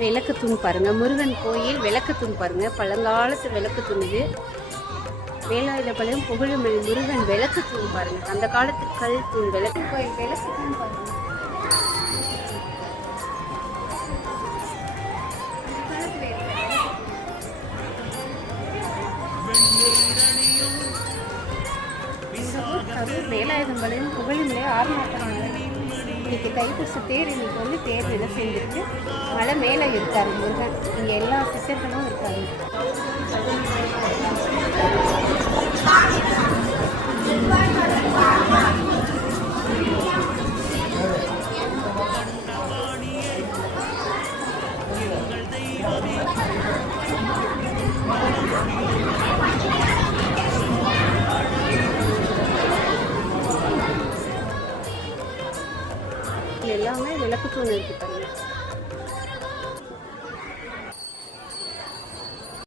விளக்கு தூண் பாருங்கள், முருகன் கோயில் விளக்கு தூண் பாருங்கள், பழங்காலத்து விளக்கு தூண் இது. வேலாயுதபாளையம் புகழுமணி முருகன் விளக்கு தூண் பாருங்கள், அந்த காலத்து கல் தூண் விளக்கு கோயில் விளக்கு தூண் பாருங்கள். வேலாயுதபாளையம் புகழுமலை ஆறுநாட்டம் இன்னைக்கு தைப்பூச தேர். இன்னைக்கு வந்து தேர் நிலை செஞ்சுருக்கு. மலை மேலே இருக்காரு முருகன். இங்கே எல்லா சித்தர்களும் இருக்காங்க. எல்லாமே விளக்கு தூண் இருக்கு பாருங்க.